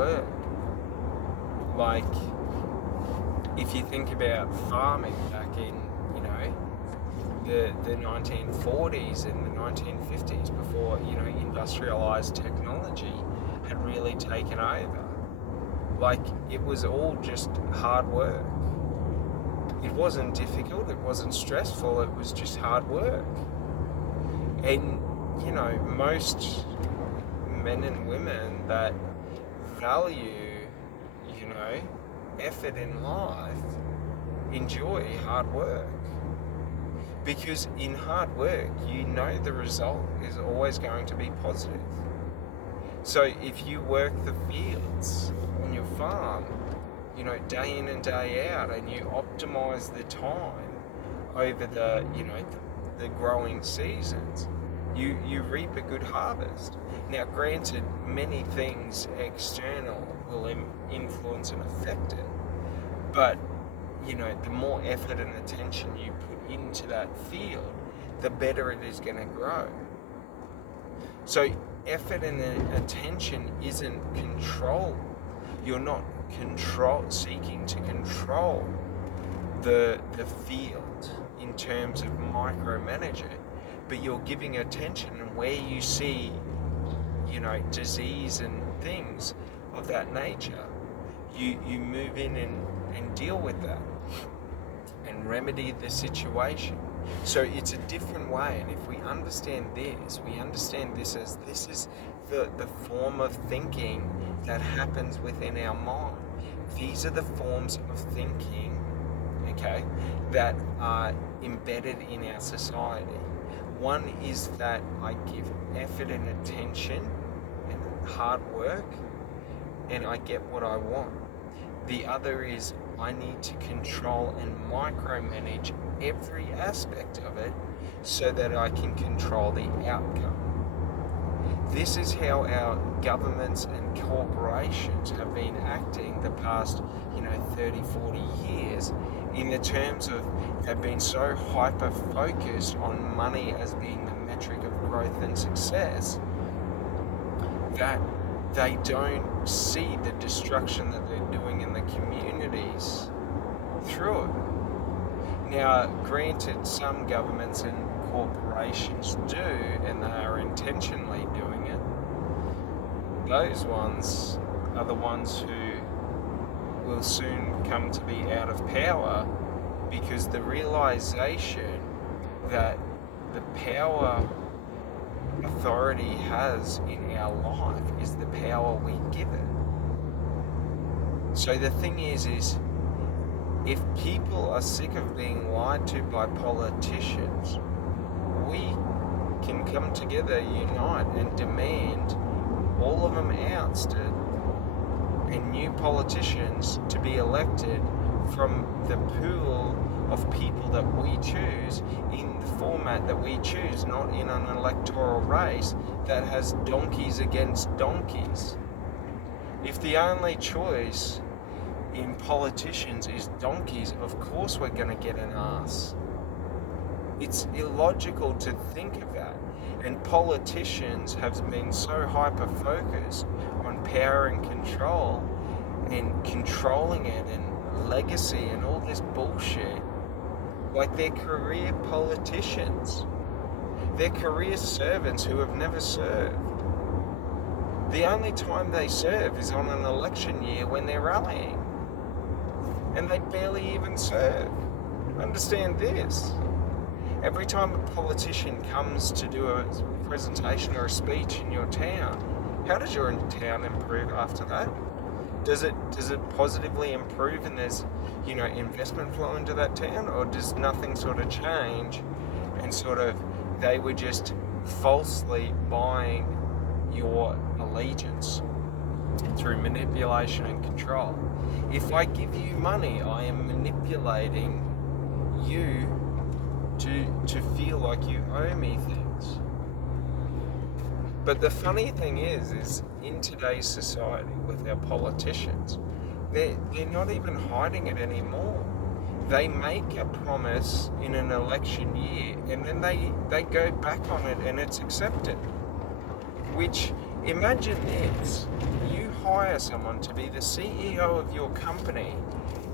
work. Like, if you think about farming back in, the 1940s and the 1950s, before, industrialized technology had really taken over. Like, it was all just hard work. It wasn't difficult, it wasn't stressful, it was just hard work. And, most men and women that value, effort in life enjoy hard work. Because in hard work, the result is always going to be positive. So if you work the fields on your farm, day in and day out, and you optimize the time over the growing seasons, you reap a good harvest. Now, granted, many things external will influence and affect it, but the more effort and attention you put into that field, the better it is going to grow. So effort and attention isn't control. You're not seeking to control the field in terms of micromanage it, but you're giving attention, and where you see disease and things of that nature, you move in and deal with that and remedy the situation. So it's a different way, and if we understand this as this is the form of thinking that happens within our mind. These are the forms of thinking, okay, that are embedded in our society. One is that I give effort and attention and hard work, and I get what I want. The other is I need to control and micromanage every aspect of it so that I can control the outcome. This is how our governments and corporations have been acting the past, 30, 40 years, in the terms of they've been so hyper-focused on money as being the metric of growth and success that they don't see the destruction that they're doing in the communities through it. Now, granted, some governments and corporations do, and they are intentionally doing it. Those ones are the ones who will soon come to be out of power, because the realization that the power authority has in our life is the power we give it. So the thing is if people are sick of being lied to by politicians, we can come together, unite, and demand all of them ousted and new politicians to be elected from the pool of people that we choose in the format that we choose, not in an electoral race that has donkeys against donkeys. If the only choice in politicians is donkeys, of course we're going to get an ass. It's illogical to think of that. And politicians have been so hyper-focused on power and control and controlling it and legacy and all this bullshit. Like, they're career politicians. They're career servants who have never served. The only time they serve is on an election year when they're rallying. And they barely even serve. Understand this. Every time a politician comes to do a presentation or a speech in your town, how does your town improve after that? Does it positively improve and there's, investment flow into that town, or does nothing sort of change and sort of they were just falsely buying your allegiance through manipulation and control? If I give you money, I am manipulating you to feel like you owe me things. But the funny thing is in today's society with our politicians, they're not even hiding it anymore. They make a promise in an election year and then they go back on it and it's accepted. Which Imagine this. You hire someone to be the CEO of your company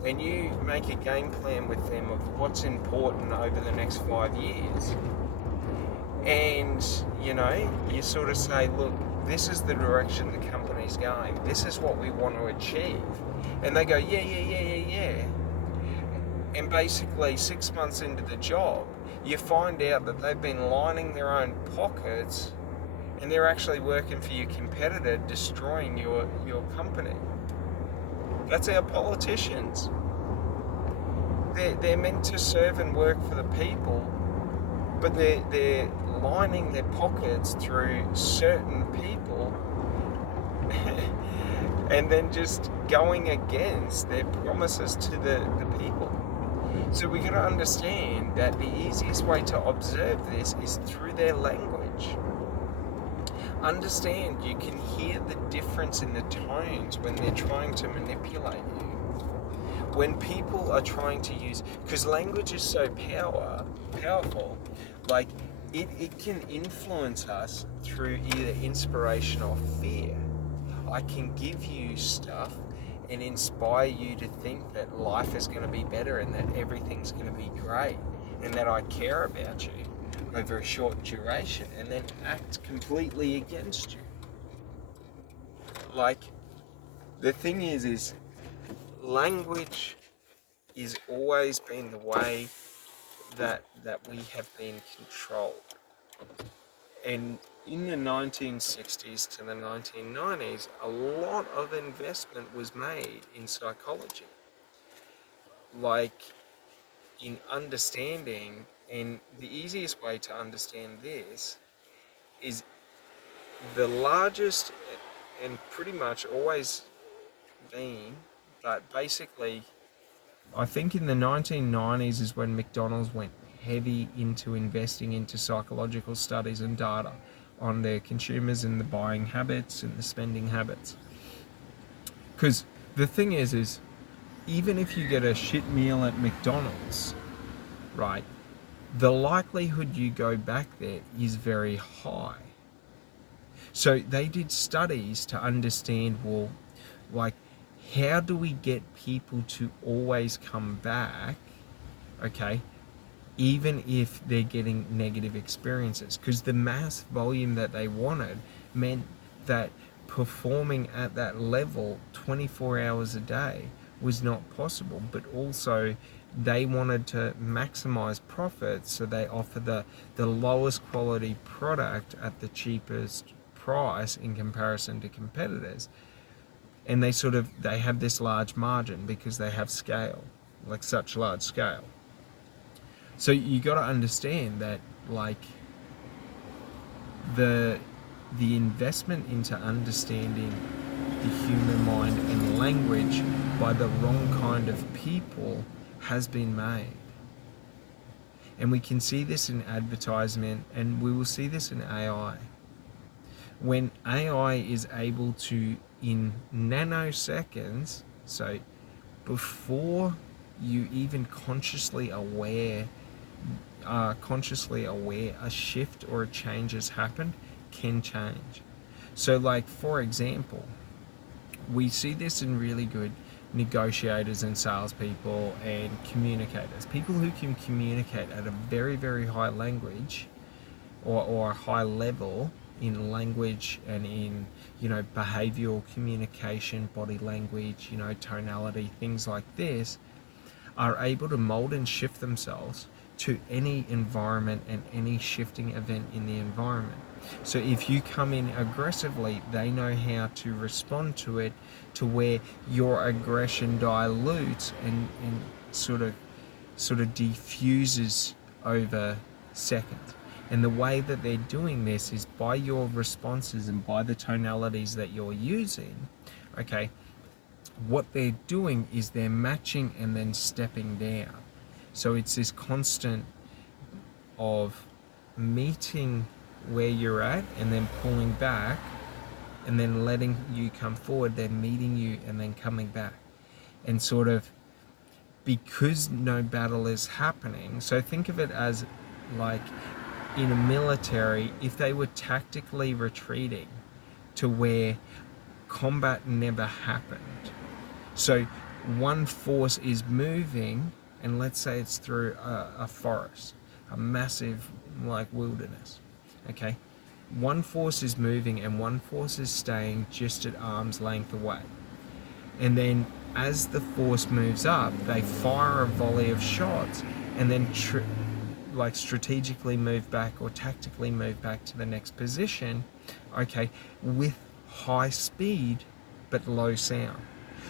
and you make a game plan with them of what's important over the next 5 years. And, you sort of say, look, this is the direction the company's going. This is what we want to achieve. And they go, yeah. And basically 6 months into the job, you find out that they've been lining their own pockets and they're actually working for your competitor, destroying your company. That's our politicians. They're meant to serve and work for the people, but they're lining their pockets through certain people and then just going against their promises to the people. So we got to understand that the easiest way to observe this is through their language. Understand, you can hear the difference in the tones when they're trying to manipulate you. When people are trying to use, because language is so powerful, like it can influence us through either inspiration or fear. I can give you stuff and inspire you to think that life is going to be better and that everything's going to be great and that I care about you over a short duration, and then act completely against you. Like, the thing is language is always been the way that we have been controlled. And in the 1960s to the 1990s, a lot of investment was made in psychology. Like, in understanding, and the easiest way to understand this is the largest and pretty much always been, but basically I think in the 1990s is when McDonald's went heavy into investing into psychological studies and data on their consumers and the buying habits and the spending habits. Because the thing is even if you get a shit meal at McDonald's, right, the likelihood you go back there is very high. So they did studies to understand, well, like, how do we get people to always come back, okay, even if they're getting negative experiences? Because the mass volume that they wanted meant that performing at that level 24 hours a day was not possible, but also they wanted to maximize profits, so they offer the lowest quality product at the cheapest price in comparison to competitors. And they have this large margin because they have scale, like such large scale. So you got to understand that, like, the investment into understanding the human mind and language by the wrong kind of people has been made. And we can see this in advertisement, and we will see this in AI. When AI is able to, in nanoseconds, so before you even consciously aware, a shift or a change has happened, can change. So, like, for example, we see this in really good negotiators and salespeople and communicators. People who can communicate at a very, very high language or a high level in language and in, behavioral communication, body language, tonality, things like this, are able to mold and shift themselves to any environment and any shifting event in the environment. So if you come in aggressively, they know how to respond to it, to where your aggression dilutes and sort of diffuses over seconds. And the way that they're doing this is by your responses and by the tonalities that you're using, okay? What they're doing is they're matching and then stepping down. So it's this constant of meeting where you're at and then pulling back and then letting you come forward, then meeting you and then coming back. And sort of, because no battle is happening, so think of it as like in a military, if they were tactically retreating, to where combat never happened. So one force is moving, and let's say it's through a forest, a massive like wilderness. Okay, one force is moving and one force is staying just at arm's length away. And then as the force moves up, they fire a volley of shots and then strategically move back or tactically move back to the next position, okay, with high speed but low sound,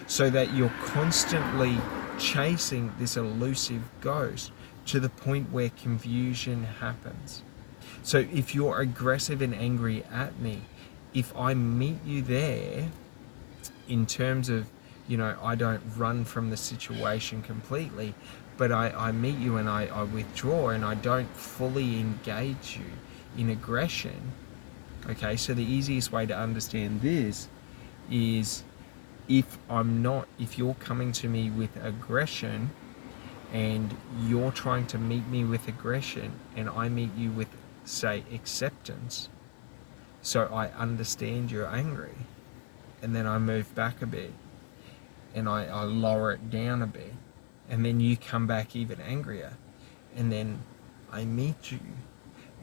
so that you're constantly chasing this elusive ghost to the point where confusion happens. So if you're aggressive and angry at me, if I meet you there, in terms of, I don't run from the situation completely, but I meet you and I withdraw and I don't fully engage you in aggression. Okay, so the easiest way to understand this is if you're coming to me with aggression and you're trying to meet me with aggression and I meet you with, say, acceptance, so I understand you're angry, and then I move back a bit and I lower it down a bit, and then you come back even angrier, and then I meet you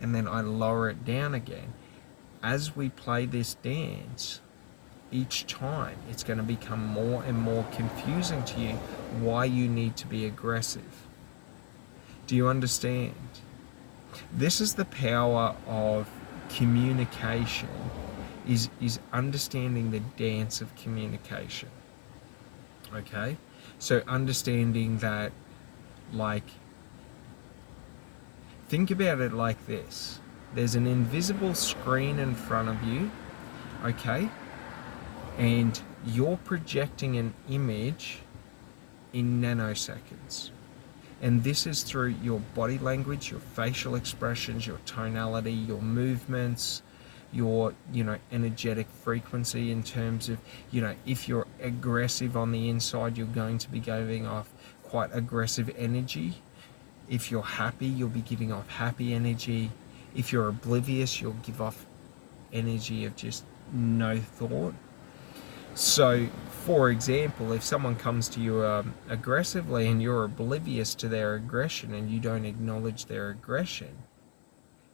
and then I lower it down again. As we play this dance, each time it's going to become more and more confusing to you why you need to be aggressive. Do you understand? This is the power of communication, is understanding the dance of communication. Okay? So understanding that, like, think about it like this. There's an invisible screen in front of you, okay? And you're projecting an image in nanoseconds. And this is through your body language, your facial expressions, your tonality, your movements, your, energetic frequency in terms of, if you're aggressive on the inside, you're going to be giving off quite aggressive energy. If you're happy, you'll be giving off happy energy. If you're oblivious, you'll give off energy of just no thought. So, for example, if someone comes to you aggressively and you're oblivious to their aggression and you don't acknowledge their aggression,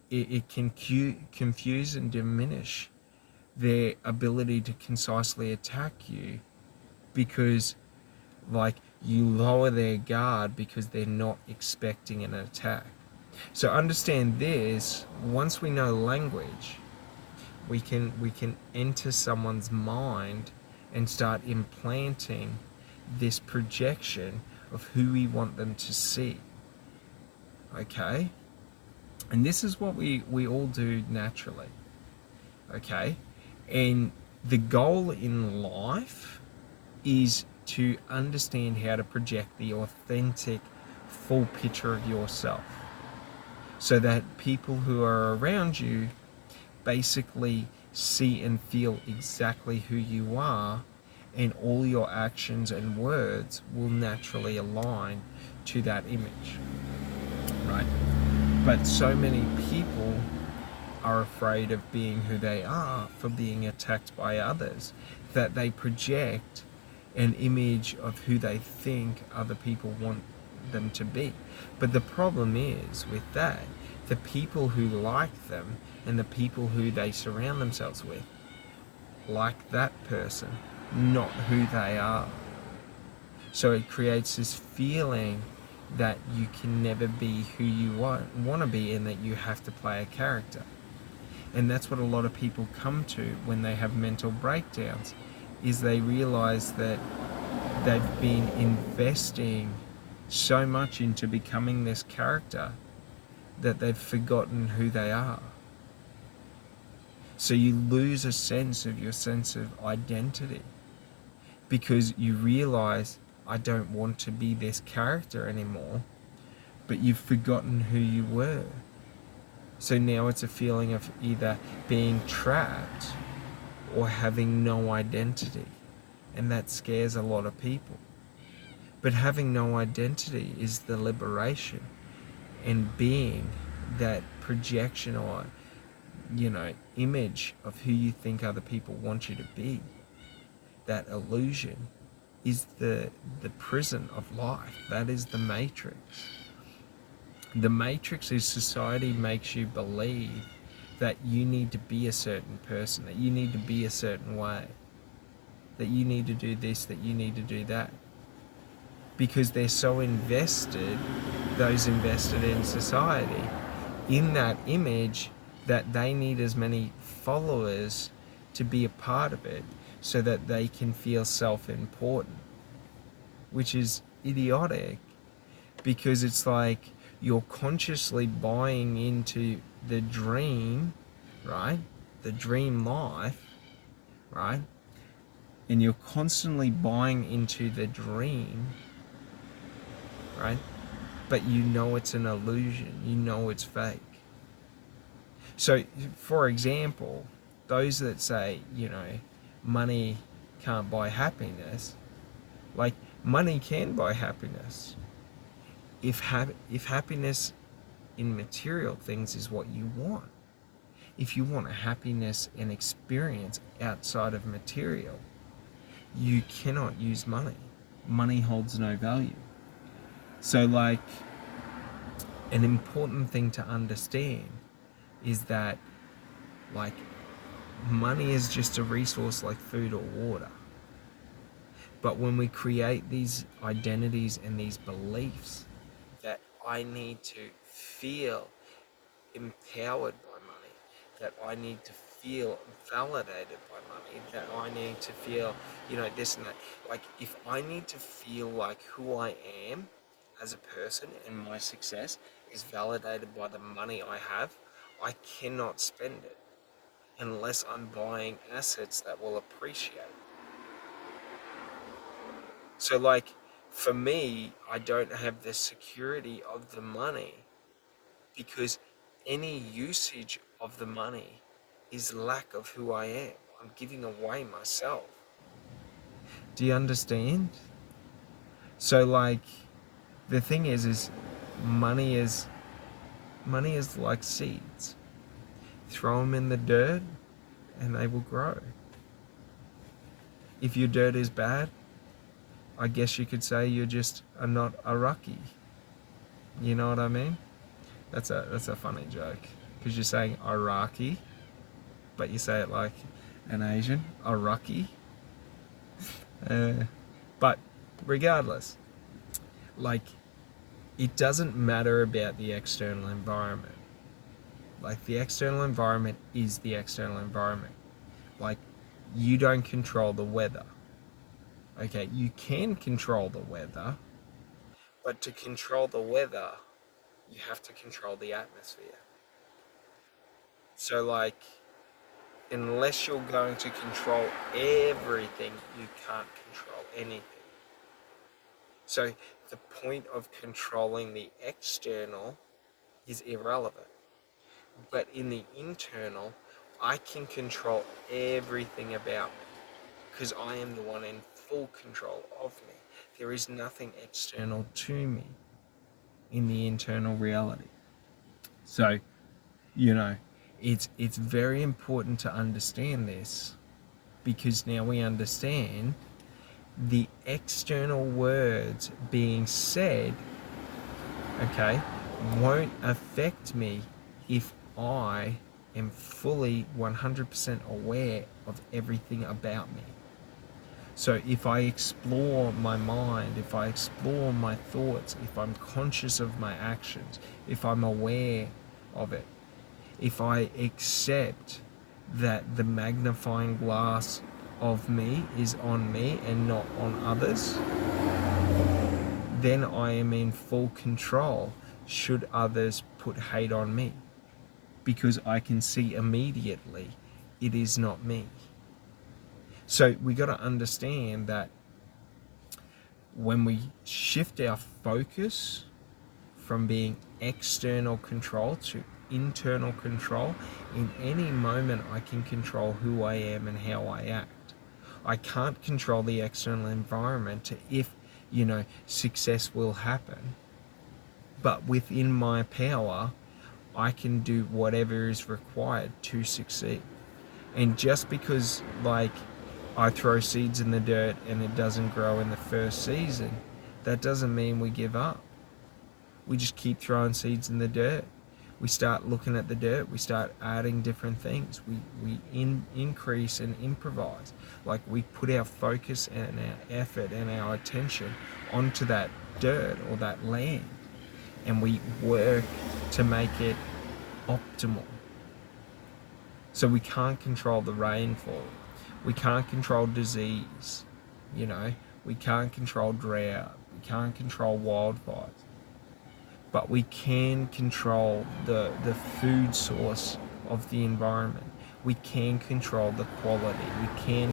it can confuse and diminish their ability to concisely attack you, because, like, you lower their guard because they're not expecting an attack. So understand this: once we know language, we can enter someone's mind and start implanting this projection of who we want them to see. Okay? And this is what we all do naturally. Okay? And the goal in life is to understand how to project the authentic, full picture of yourself, so that people who are around you basically see and feel exactly who you are, and all your actions and words will naturally align to that image, right? But so many people are afraid of being who they are for being attacked by others, that they project an image of who they think other people want them to be. But the problem is with that, the people who like them and the people who they surround themselves with like that person, not who they are. So it creates this feeling that you can never be who you want to be, and that you have to play a character. And that's what a lot of people come to when they have mental breakdowns, is they realize that they've been investing so much into becoming this character that they've forgotten who they are. So you lose a sense of your sense of identity, because you realize, I don't want to be this character anymore, but you've forgotten who you were. So now it's a feeling of either being trapped or having no identity, and that scares a lot of people. But having no identity is the liberation, and being that projection or image of who you think other people want you to be, that illusion, is the prison of life. That is the matrix. The matrix is society makes you believe that you need to be a certain person, that you need to be a certain way, that you need to do this, that you need to do that. Because they're so invested, those invested in society, in that image, that they need as many followers to be a part of it so that they can feel self-important, which is idiotic, because it's like you're consciously buying into the dream, right? The dream life, right? And you're constantly buying into the dream, right? But you know it's an illusion, you know it's fake. So, for example, those that say, money can't buy happiness, like, money can buy happiness. If happiness in material things is what you want, if you want a happiness and experience outside of material, you cannot use money. Money holds no value. So, like, an important thing to understand is that, like, money is just a resource like food or water. But when we create these identities and these beliefs that I need to feel empowered by money, that I need to feel validated by money, that I need to feel, this and that. Like, if I need to feel like who I am as a person and my success is validated by the money I have, I cannot spend it unless I'm buying assets that will appreciate. So, like, for me, I don't have the security of the money, because any usage of the money is lack of who I am. I'm giving away myself. Do you understand? So, like, the thing is money is like seeds. Throw them in the dirt and they will grow. If your dirt is bad, I guess you could say you're just not a Rocky. You know what I mean? That's a funny joke, because you're saying Iraqi, but you say it like an Asian, Iraqi. But regardless, like, it doesn't matter about the external environment. Like, the external environment is the external environment. Like, you don't control the weather. Okay, you can control the weather, but to control the weather, you have to control the atmosphere. So, like, unless you're going to control everything, you can't control anything. So the point of controlling the external is irrelevant. But in the internal, I can control everything about me, because I am the one in full control of me. There is nothing external to me in the internal reality. So, it's very important to understand this, because now we understand the external words being said, okay, won't affect me if I am fully 100% aware of everything about me. So if I explore my mind, if I explore my thoughts, if I'm conscious of my actions, if I'm aware of it, if I accept that the magnifying glass of me is on me and not on others, then I am in full control should others put hate on me, because I can see immediately it is not me. So we got to understand that when we shift our focus from being external control to internal control, in any moment I can control who I am and how I act. I can't control the external environment to if, success will happen. But within my power, I can do whatever is required to succeed. And just because, like, I throw seeds in the dirt and it doesn't grow in the first season, that doesn't mean we give up. We just keep throwing seeds in the dirt. We start looking at the dirt. We start adding different things. We increase and improvise. Like, we put our focus and our effort and our attention onto that dirt or that land, and we work to make it optimal. So we can't control the rainfall. We can't control disease. You know, we can't control drought. We can't control wildfires. But we can control the food source of the environment. We can control the quality. We can